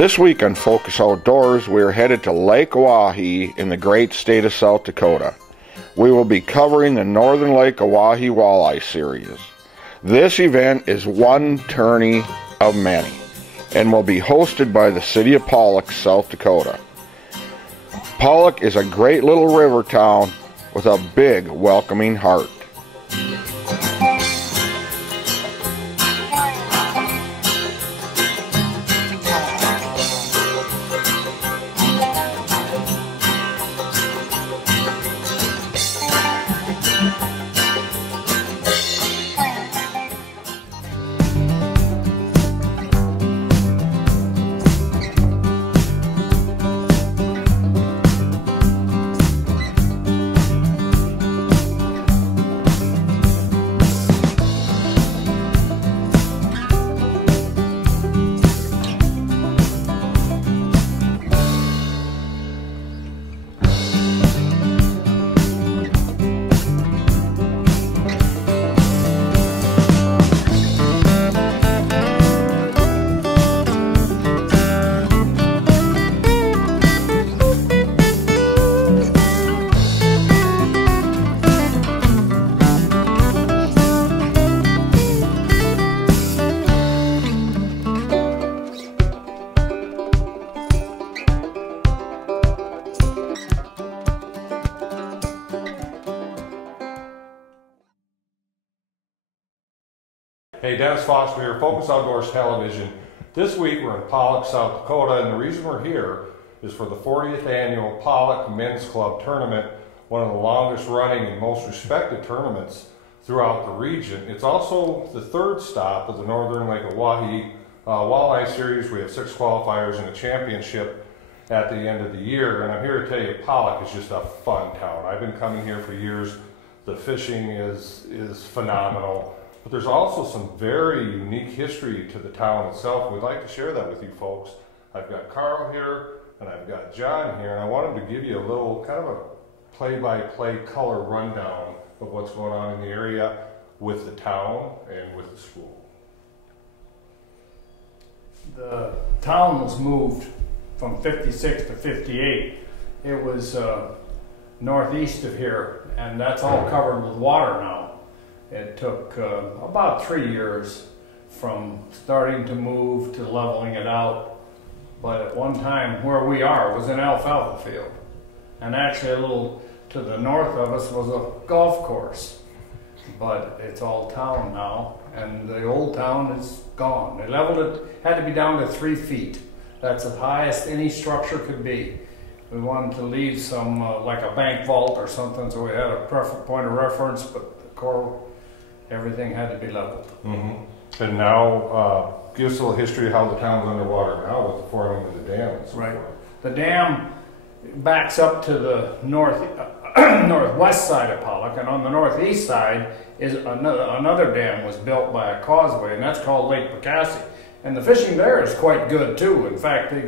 This week on Focus Outdoors, we are headed to Lake Oahe in the great state of South Dakota. We will be covering the Northern Lake Oahe Walleye Series. This event is one tourney of many and will be hosted by the city of Pollock, South Dakota. Pollock is a great little river town with a big welcoming heart. Hey, Dennis Foster here, Focus Outdoors Television. This week we're in Pollock, South Dakota, and the reason we're here is for the 40th annual Pollock Men's Club Tournament, one of the longest running and most respected tournaments throughout the region. It's also the third stop of the Northern Lake Oahe Walleye Series. We have 6 qualifiers and a championship at the end of the year, and I'm here to tell you Pollock is just a fun town. I've been coming here for years. The fishing is phenomenal. But there's also some very unique history to the town itself. We'd like to share that with you folks. I've got Carl here and I've got John here, and I wanted to give you a little kind of a play-by-play color rundown of what's going on in the area with the town and with the school. The town was moved from 56 to 58. It was northeast of here, and that's all covered with water now. It took about 3 years from starting to move to leveling it out. But at one time, where we are was an alfalfa field. And actually a little to the north of us was a golf course. But it's all town now, and the old town is gone. They leveled it, had to be down to 3 feet. That's the highest any structure could be. We wanted to leave some, like a bank vault or something, so we had a point of reference, but the core, everything had to be leveled. Mm-hmm. And now, give us a little history of how the town's underwater now with the forming of the dam. Right. The dam backs up to the northwest side of Pollock, and on the northeast side is another dam was built by a causeway, and that's called Lake Pecassie. And the fishing there is quite good too. In fact, they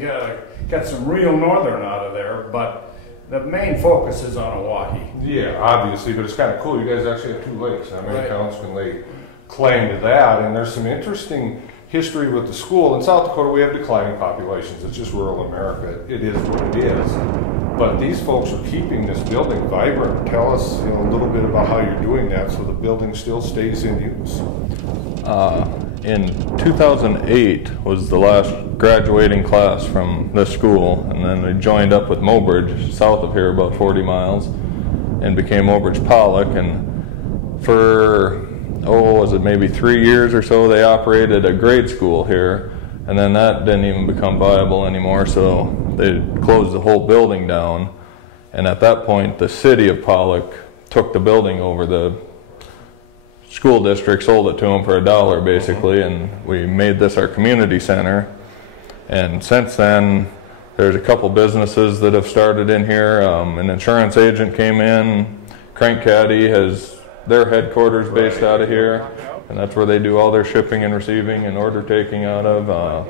got some real northern out of there, but the main focus is on Oahe. Yeah, obviously, but it's kind of cool. You guys actually have 2 lakes. How many right. towns can lay claim to that? And there's some interesting history with the school. In South Dakota, we have declining populations. It's just rural America. It is what it is. But these folks are keeping this building vibrant. Tell us a little bit about how you're doing that so the building still stays in use. In 2008 was the last graduating class from this school, and then we joined up with Mobridge, south of here about 40 miles, and became Mobridge Pollock. And for, was it maybe 3 years or so, they operated a grade school here, and then that didn't even become viable anymore, so they closed the whole building down. And at that point, the city of Pollock took the building over. The school district sold it to them for $1 basically, and we made this our community center. And since then, there's a couple businesses that have started in here. An insurance agent came in. Crank Caddy has their headquarters based out of here, and that's where they do all their shipping and receiving and order taking out of.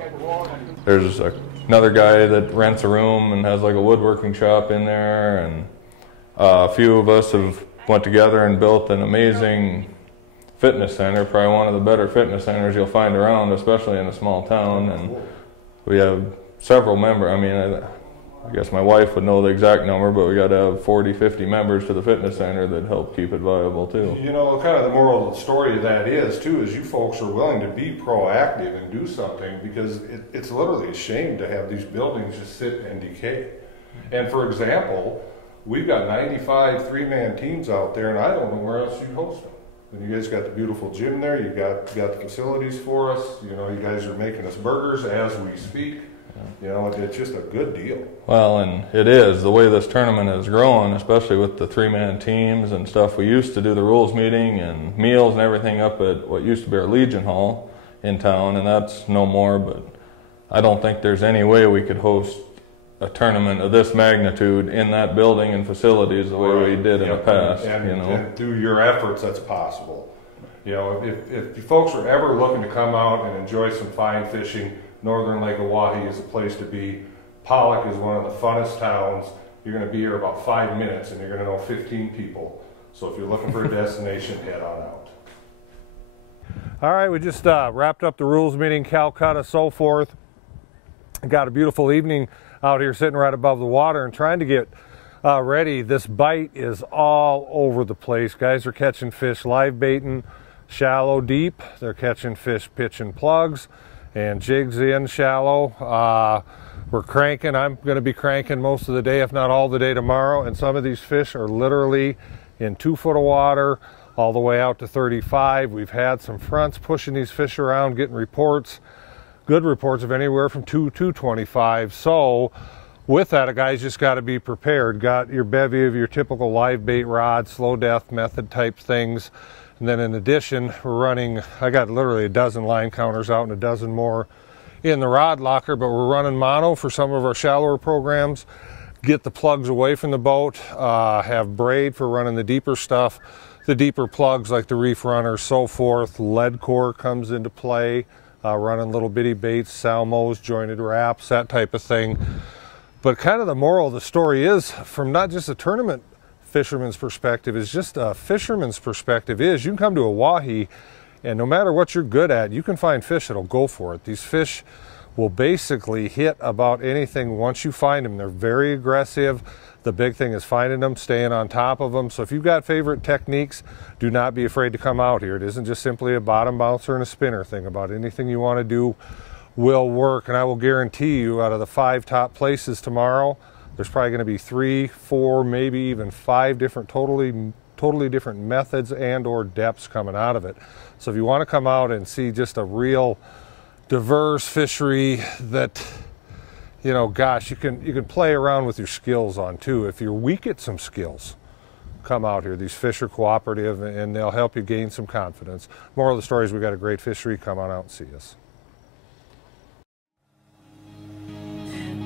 There's another guy that rents a room and has like a woodworking shop in there, and a few of us have went together and built an amazing fitness center, probably one of the better fitness centers you'll find around, especially in a small town. And we have several members. I mean, I guess my wife would know the exact number, but we got to have 40, 50 members to the fitness center that help keep it viable too. You know, kind of the moral of the story of that is you folks are willing to be proactive and do something, because it's literally a shame to have these buildings just sit and decay. And for example, we've got 95 three-man teams out there, and I don't know where else you'd host them. And you guys got the beautiful gym there, you got the facilities for us, you know, you guys are making us burgers as we speak. You know, it's just a good deal. Well, and it is. The way this tournament has grown, especially with the three-man teams and stuff, we used to do the rules meeting and meals and everything up at what used to be our Legion Hall in town, and that's no more, but I don't think there's any way we could host a tournament of this magnitude in that building and facilities the way we did in the past. And, you know, and through your efforts, that's possible. You know, if you folks are ever looking to come out and enjoy some fine fishing, Northern Lake Oahe is a place to be. Pollock is one of the funnest towns. You're going to be here about 5 minutes and you're going to know 15 people. So if you're looking for a destination, head on out. All right, we just wrapped up the rules meeting, Calcutta, so forth. Got a beautiful evening out here sitting right above the water and trying to get ready. This bite is all over the place. Guys are catching fish live baiting, shallow, deep. They're catching fish pitching plugs and jigs in shallow. We're cranking. I'm going to be cranking most of the day, if not all the day tomorrow. And some of these fish are literally in 2 foot of water all the way out to 35. We've had some fronts pushing these fish around, getting reports, good reports of anywhere from 2 to 25. So with that, a guy's just got to be prepared. Got your bevy of your typical live bait rods, slow death method type things. And then in addition, we're running, I got literally a dozen line counters out and a dozen more in the rod locker, but we're running mono for some of our shallower programs. Get the plugs away from the boat, have braid for running the deeper stuff, the deeper plugs like the reef runners, so forth. Lead core comes into play, running little bitty baits, salmos, jointed wraps, that type of thing. But kind of the moral of the story is, from not just a tournament fisherman's perspective, is just a fisherman's perspective is, you can come to Oahe and no matter what you're good at, you can find fish that'll go for it. These fish will basically hit about anything once you find them. They're very aggressive. The big thing is finding them, staying on top of them. So if you've got favorite techniques, do not be afraid to come out here. It isn't just simply a bottom bouncer and a spinner thing. About anything you want to do will work. And I will guarantee you, out of the 5 top places tomorrow, there's probably going to be 3, 4, maybe even 5 different totally different methods and or depths coming out of it. So if you want to come out and see just a real diverse fishery that, you know, gosh, you can play around with your skills on too. If you're weak at some skills, come out here. These fish are cooperative and they'll help you gain some confidence. Moral of the story is we got a great fishery. Come on out and see us.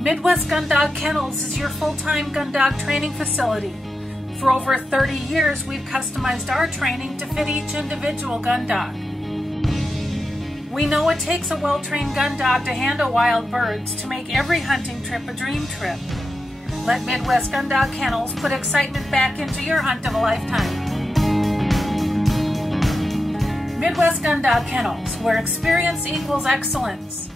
Midwest Gun Dog Kennels is your full-time gun dog training facility. For over 30 years, we've customized our training to fit each individual gun dog. We know it takes a well-trained gun dog to handle wild birds to make every hunting trip a dream trip. Let Midwest Gun Dog Kennels put excitement back into your hunt of a lifetime. Midwest Gun Dog Kennels, where experience equals excellence.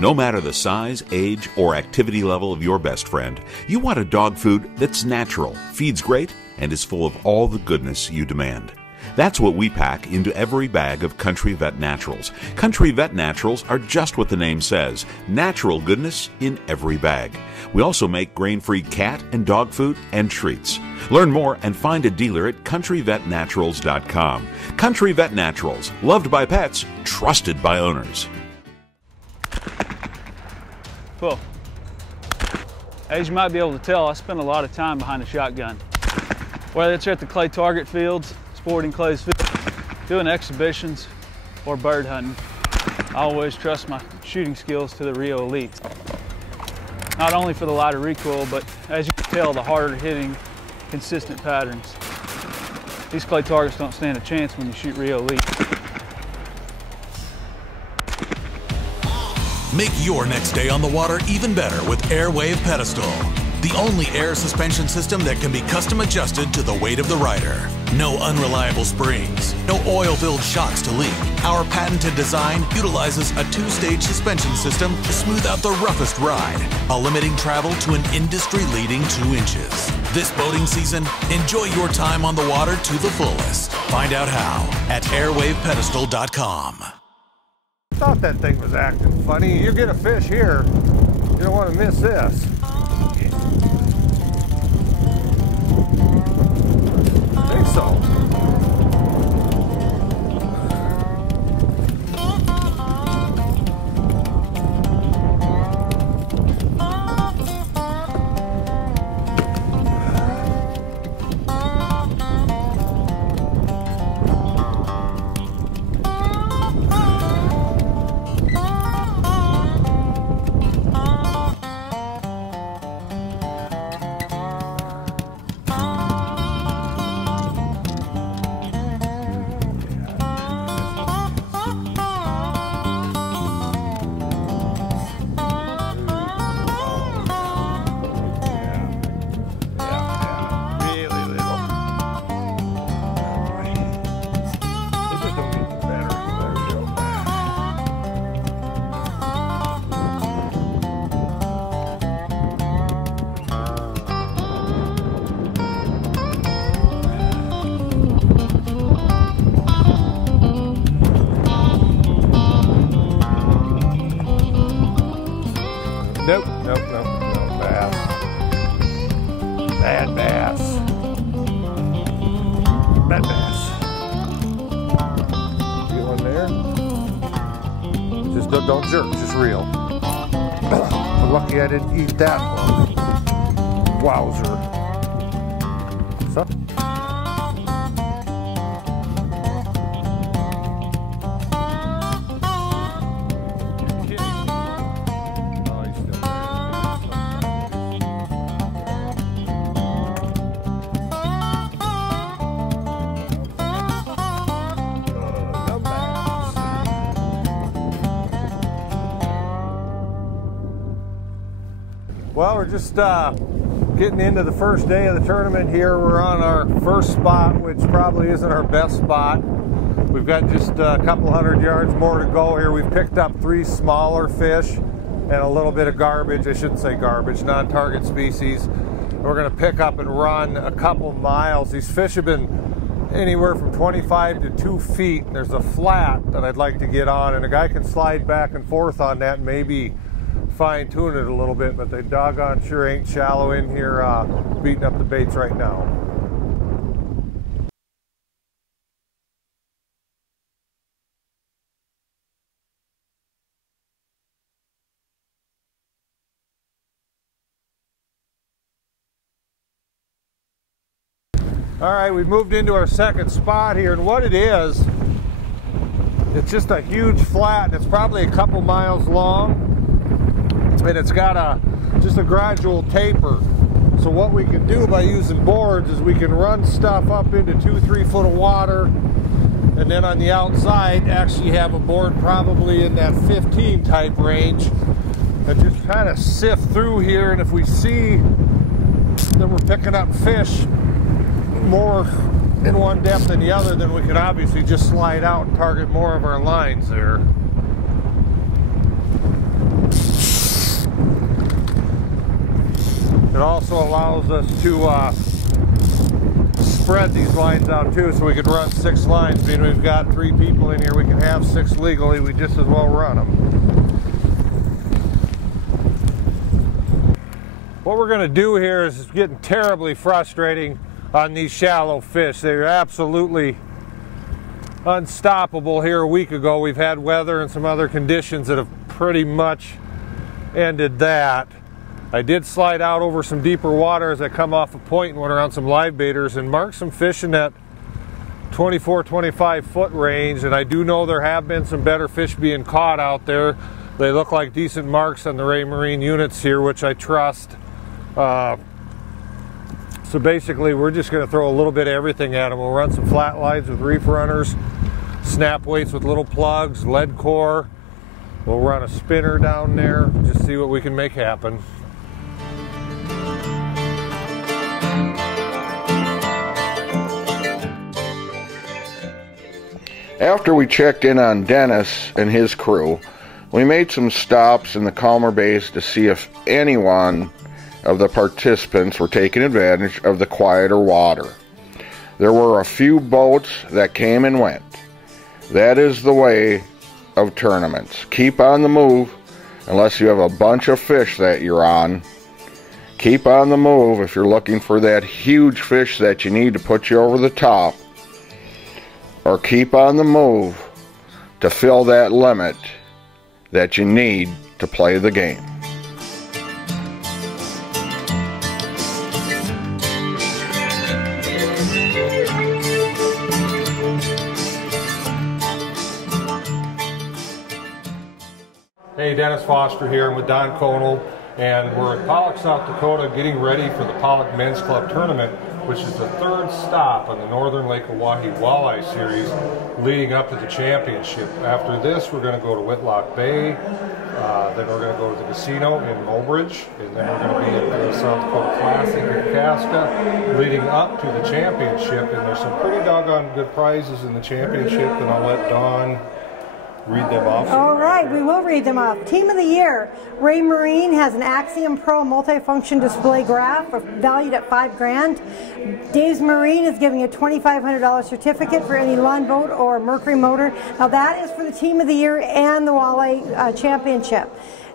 No matter the size, age, or activity level of your best friend, you want a dog food that's natural, feeds great, and is full of all the goodness you demand. That's what we pack into every bag of Country Vet Naturals. Country Vet Naturals are just what the name says, natural goodness in every bag. We also make grain-free cat and dog food and treats. Learn more and find a dealer at countryvetnaturals.com. Country Vet Naturals, loved by pets, trusted by owners. Well, as you might be able to tell, I spend a lot of time behind a shotgun. Whether it's at the clay target fields, sporting clays fields, doing exhibitions, or bird hunting. I always trust my shooting skills to the Rio Elites. Not only for the lighter recoil, but as you can tell, the harder hitting, consistent patterns. These clay targets don't stand a chance when you shoot Rio Elite. Make your next day on the water even better with Airwave Pedestal. The only air suspension system that can be custom adjusted to the weight of the rider. No unreliable springs, no oil-filled shocks to leak. Our patented design utilizes a 2-stage suspension system to smooth out the roughest ride, while limiting travel to an industry-leading 2 inches. This boating season, enjoy your time on the water to the fullest. Find out how at airwavepedestal.com. I thought that thing was acting funny. You get a fish here, you don't want to miss this. I think so. Nope, nope, nope, no bass. Bad bass. Bad bass. Get one there. Just don't jerk, just reel. Lucky I didn't eat that one. Wowzer. What's up? Well, we're just getting into the first day of the tournament here. We're on our first spot, which probably isn't our best spot. We've got just a couple hundred yards more to go here. We've picked up 3 smaller fish and a little bit of garbage. I shouldn't say garbage, non-target species. We're going to pick up and run a couple miles. These fish have been anywhere from 25 to 2 feet. There's a flat that I'd like to get on, and a guy can slide back and forth on that and maybe fine-tune it a little bit, but they doggone sure ain't shallow in here beating up the baits right now. All right, we've moved into our second spot here, and what it is, it's just a huge flat, and it's probably a couple miles long. And it's got just a gradual taper. So what we can do by using boards is we can run stuff up into 2-3 foot of water, and then on the outside actually have a board probably in that 15 type range, and just kind of sift through here. And if we see that we're picking up fish more in one depth than the other, then we can obviously just slide out and target more of our lines there. It also allows us to spread these lines out too, so we could run 6 lines. Being we've got 3 people in here, we can have 6 legally. We just as well run them. What we're going to do here is getting terribly frustrating on these shallow fish. They're absolutely unstoppable here a week ago. We've had weather and some other conditions that have pretty much ended that. I did slide out over some deeper water as I come off a point and went around some live baiters and marked some fish in that 24, 25 foot range, and I do know there have been some better fish being caught out there. They look like decent marks on the Ray Marine units here, which I trust. So basically we're just going to throw a little bit of everything at them. We'll run some flat lines with reef runners, snap weights with little plugs, lead core. We'll run a spinner down there, just see what we can make happen. After we checked in on Dennis and his crew, we made some stops in the calmer bays to see if anyone of the participants were taking advantage of the quieter water. There were a few boats that came and went. That is the way of tournaments. Keep on the move unless you have a bunch of fish that you're on. Keep on the move if you're looking for that huge fish that you need to put you over the top. Or keep on the move to fill that limit that you need to play the game. Hey, Dennis Foster here. I'm with Don Conal, and we're at Pollock, South Dakota, getting ready for the Pollock Men's Club Tournament, which is the third stop on the Northern Lake Oahe Walleye Series leading up to the championship. After this, we're going to go to Whitlock Bay, then we're going to go to the casino in Mobridge, and then we're going to be at the South Dakota Classic in Casca leading up to the championship. And there's some pretty doggone good prizes in the championship, and I'll let Dawn read them off. All right, we will read them off. Team of the Year, Ray Marine has an Axiom Pro multifunction display graph valued at $5 grand. Dave's Marine is giving a $2,500 certificate for any Lund boat or Mercury motor. Now that is for the Team of the Year and the Walleye Championship.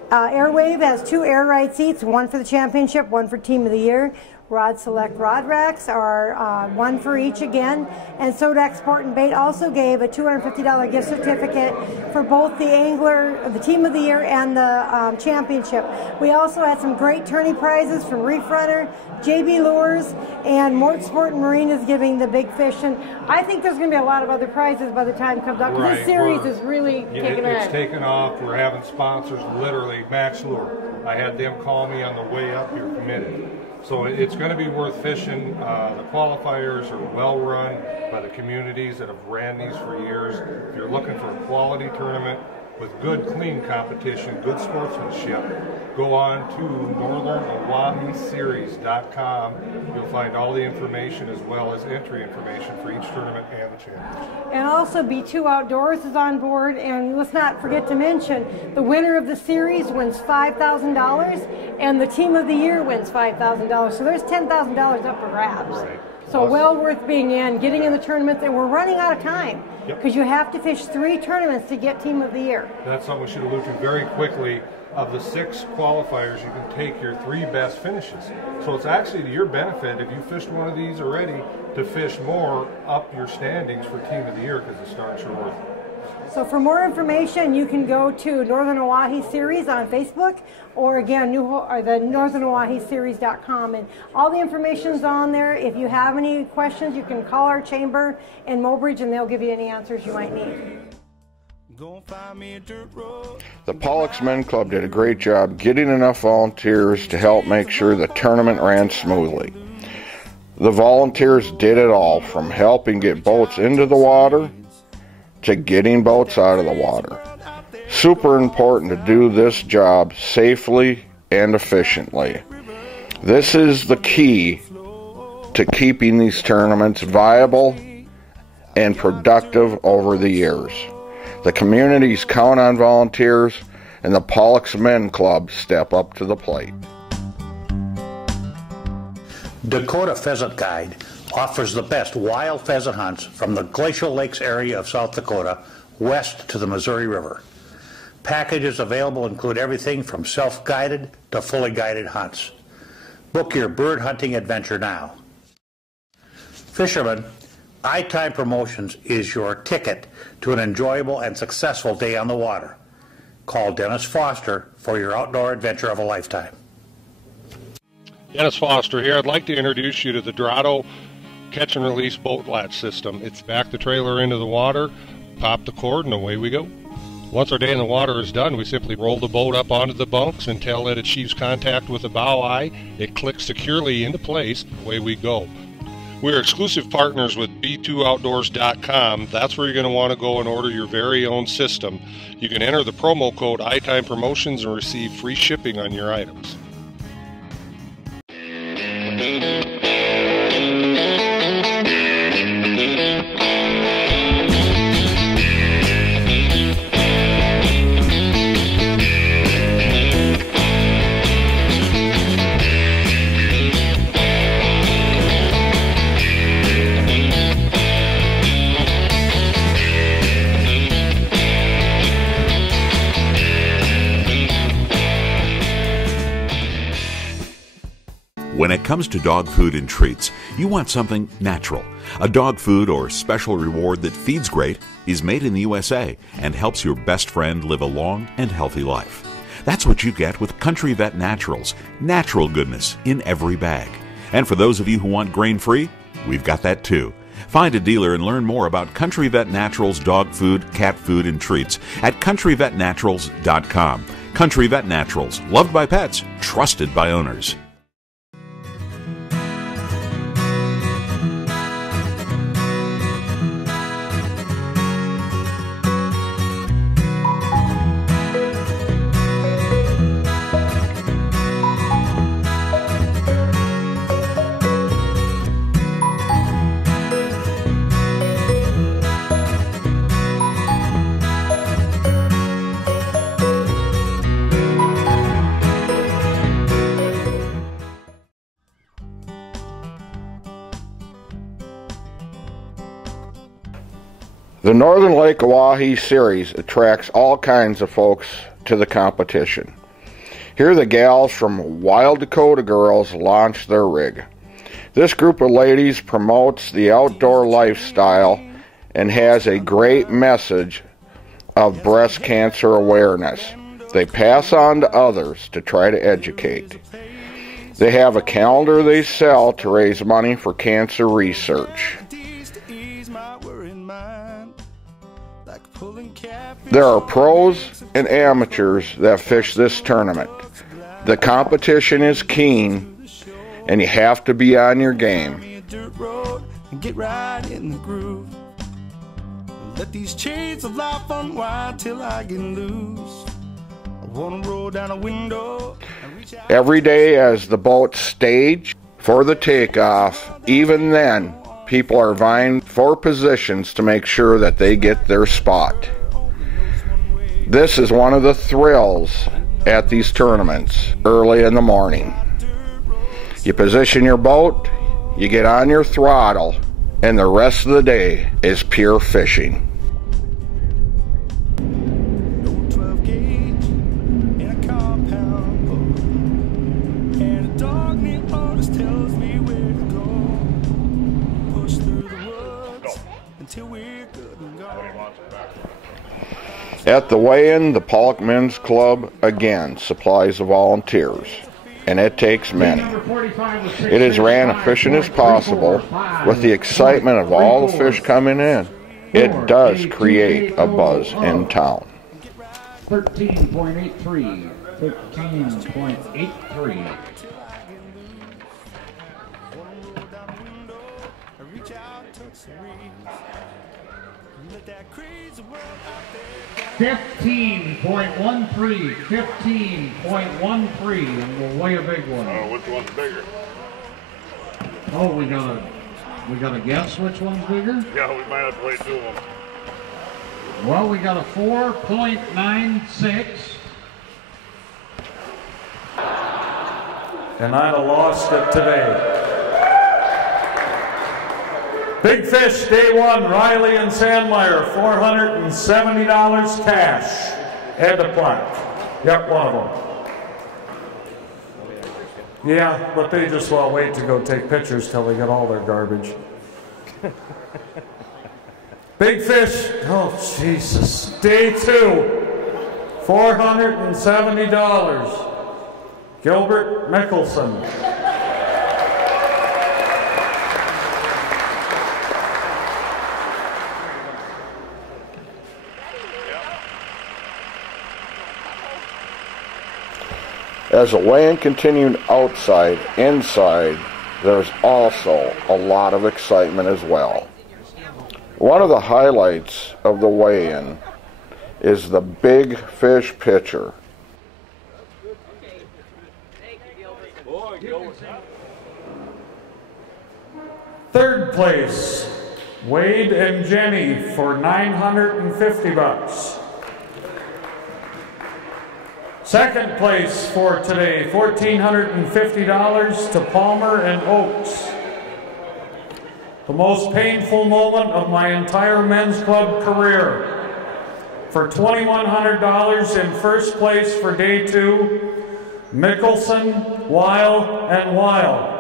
Airwave has 2 air ride seats, one for the championship, one for Team of the Year. Rod Select rod racks are 1 for each again. And Sodak Sport and Bait also gave a $250 gift certificate for both the angler, the Team of the Year, and the championship. We also had some great tourney prizes from Reef Runner, JB Lures, and Mort Sport and Marine is giving the big fish. And I think there's going to be a lot of other prizes by the time it comes out. Because this series is really kicking It's in. taken off. We're having sponsors, literally. Max Lure. I had them call me on the way up here, committed. So it's going to be worth fishing. The qualifiers are well run by the communities that have ran these for years. If you're looking for a quality tournament with good, clean competition, good sportsmanship, go on to northernoaheseries.com. You'll find all the information as well as entry information for each tournament and the championship. And also B2 Outdoors is on board, and let's not forget to mention the winner of the series wins $5,000 and the Team of the Year wins $5,000. So there's $10,000 up for grabs. Right. So well worth being in, getting in the tournaments, and we're running out of time because you have to fish 3 tournaments to get Team of the Year. That's something we should allude to very quickly. Of the 6 qualifiers, you can take your 3 best finishes. So it's actually to your benefit, if you fished one of these already, to fish more up your standings for Team of the Year because it's darn sure worth it. So for more information, you can go to Northern Oahe Series on Facebook, or again, the northernoaheseries.com, and all the information's on there. If you have any questions, you can call our chamber in Mobridge, and they'll give you any answers you might need. The Pollock's Men Club did a great job getting enough volunteers to help make sure the tournament ran smoothly. The volunteers did it all, from helping get boats into the water to getting boats out of the water. Super important to do this job safely and efficiently. This is the key to keeping these tournaments viable and productive over the years. The communities count on volunteers, and the Pollock's Men Club step up to the plate. Dakota Pheasant Guide offers the best wild pheasant hunts from the Glacial Lakes area of South Dakota west to the Missouri River. Packages available include everything from self-guided to fully guided hunts. Book your bird hunting adventure now. Fishermen, iTime Promotions is your ticket to an enjoyable and successful day on the water. Call Dennis Foster for your outdoor adventure of a lifetime. Dennis Foster here. I'd like to introduce you to the Dorado catch and release boat latch system. It's back the trailer into the water, pop the cord, and away we go. Once our day in the water is done, we simply roll the boat up onto the bunks until it achieves contact with the bow eye. It clicks securely into place, away we go. We're exclusive partners with b2outdoors.com. That's where you're going to want to go and order your very own system. You can enter the promo code iTime Promotions and receive free shipping on your items. When it comes to dog food and treats, you want something natural. A dog food or special reward that feeds great, is made in the USA, and helps your best friend live a long and healthy life. That's what you get with Country Vet Naturals, natural goodness in every bag. And for those of you who want grain-free, we've got that too. Find a dealer and learn more about Country Vet Naturals dog food, cat food, and treats at countryvetnaturals.com. Country Vet Naturals, loved by pets, trusted by owners. The Northern Lake Oahe Series attracts all kinds of folks to the competition. Here the gals from Wild Dakota Girls launch their rig. This group of ladies promotes the outdoor lifestyle and has a great message of breast cancer awareness. They pass on to others to try to educate. They have a calendar they sell to raise money for cancer research. There are pros and amateurs that fish this tournament. The competition is keen, and you have to be on your game. Get right in the groove. Let these chains of life unwind till I get loose. I wanna roll down a window. Every day as the boats stage for the takeoff, even then, people are vying for positions to make sure that they get their spot. This is one of the thrills at these tournaments early in the morning. You position your boat, you get on your throttle, and the rest of the day is pure fishing. At the weigh-in, the Pollock Men's Club again supplies the volunteers, and it takes many. It is ran efficient as possible with the excitement of all the fish coming in. It does create a buzz in town. 13.83, 13.83. $15.13, 15.13, and we'll weigh a big one. Which one's bigger? Oh, we gotta guess which one's bigger? Yeah, we might have to weigh two of them. Well, we got a 4.96. And I'd have lost it today. Big fish, day one, Riley and Sandmeyer, $470 cash. Head to plaque. Yep, one of them. Yeah, but they just will wait to go take pictures till they get all their garbage. Big fish, oh Jesus, day two, $470. Gilbert Mickelson. As the weigh-in continued outside, inside, there's also a lot of excitement as well. One of the highlights of the weigh-in is the big fish pitcher. Third place, Wade and Jenny for $950. Second place for today, $1,450 to Palmer and Oates. The most painful moment of my entire men's club career. For $2,100 in first place for day 2, Mickelson, Weil, and Weil.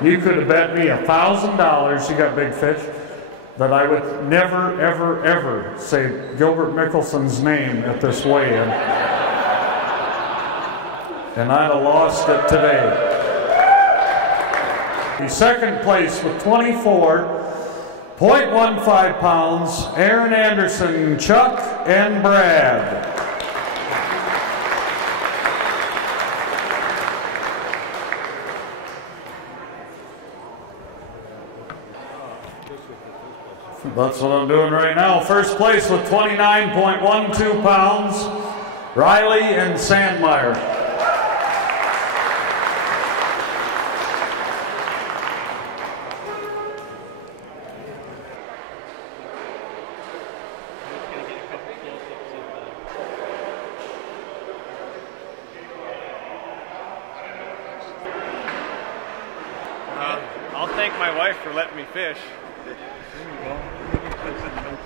You could have bet me $1,000, you got big fish, that I would never, ever, ever say Gilbert Mickelson's name at this weigh-in. And I'd have lost it today. The second place with 24.15 pounds, Aaron Anderson, Chuck, and Brad. That's what I'm doing right now. First place with 29.12 pounds, Riley and Sandmeyer. I'll thank my wife for letting me fish.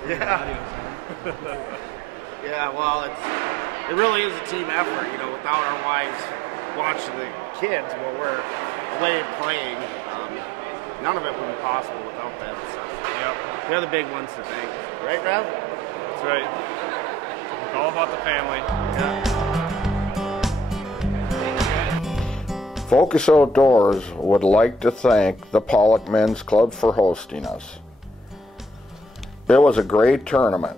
Yeah. Yeah, well, it really is a team effort, you know, without our wives watching the kids while we're away and playing. None of it would be possible without them. So, yep. They're the big ones to thank. Right, Rev? That's right. It's all about the family. Yeah. Focus Outdoors would like to thank the Pollock Men's Club for hosting us. It was a great tournament.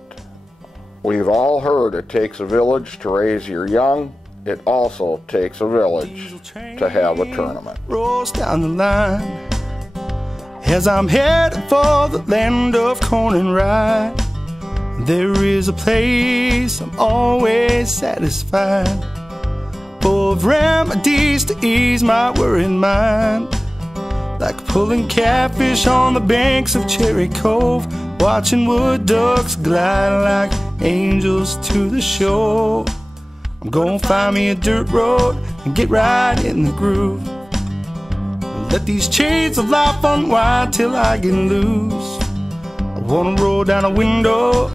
We've all heard it takes a village to raise your young. It also takes a village to have a tournament. Rolls down the line as I'm headed for the land of corn and rye. There is a place I'm always satisfied, full of remedies to ease my worried mind, like pulling catfish on the banks of Cherry Cove, watching wood ducks glide like angels to the shore. I'm gonna find me a dirt road and get right in the groove, and let these chains of life unwind till I get loose. I wanna roll down a window